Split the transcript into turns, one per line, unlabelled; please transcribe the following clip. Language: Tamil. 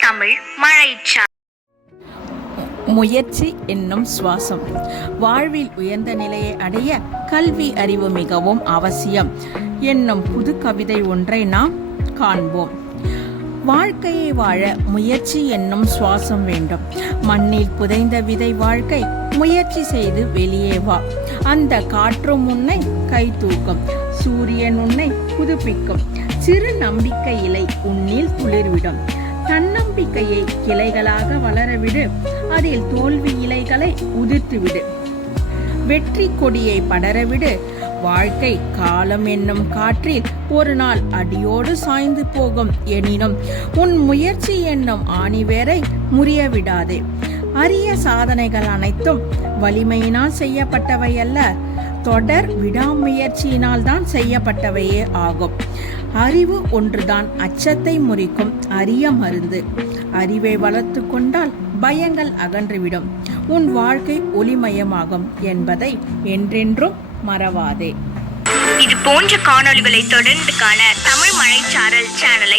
தமிழ் மழைச்சா
முயற்சி என்னும் சுவாசம். வாழ்வில் உயர்ந்த நிலையை அடைய கல்வி அறிவு மிகவும் அவசியம் என்னும் புது கவிதை ஒன்றை நாம் காண்போம். வாழ்க்கையை வாழ முயற்சி என்னும் சுவாசம் வேண்டும். மண்ணில் புதைந்த விதை வாழ்க்கை முயற்சி செய்து வெளியே வா. அந்த காற்றும் உன்னை கை தூக்கும். சூரியன் உன்னை புதுப்பிக்கும். சிறு நம்பிக்கை இலை உன்னில் துளிர்விடும் தன்னம்பிக்கையை கிளைகளாக வளரவிடு. அதில் தோல்வி இலைகளை உதிர்த்துவிடு. வெற்றி கொடியை படரவிடு. வாழ்க்கை காலம் என்னும் காற்றில் ஒரு நாள் அடியோடு சாய்ந்து போகும் எனினும் உன் முயற்சி என்னும் ஆணிவேரை முறிய விடாதே அரிய சாதனைகள் அனைத்தும் வலிமையினால் செய்யப்பட்டவை அல்ல தொடர் விடாமுயற்சியினால் தான் செய்யப்பட்டவையே ஆகும். அறிவு ஒன்றுதான் அச்சத்தை முறிக்கும் அரிய மருந்து. அறிவை வளர்த்து கொண்டால் பயங்கள் அகன்றுவிடும். உன் வாழ்க்கை ஒளிமயமாகும் என்பதை என்றென்றும் மறவாதே.
இது போன்ற காணொளிகளை தொடர்ந்து காண தமிழ் மழைச்சாரல் சேனலை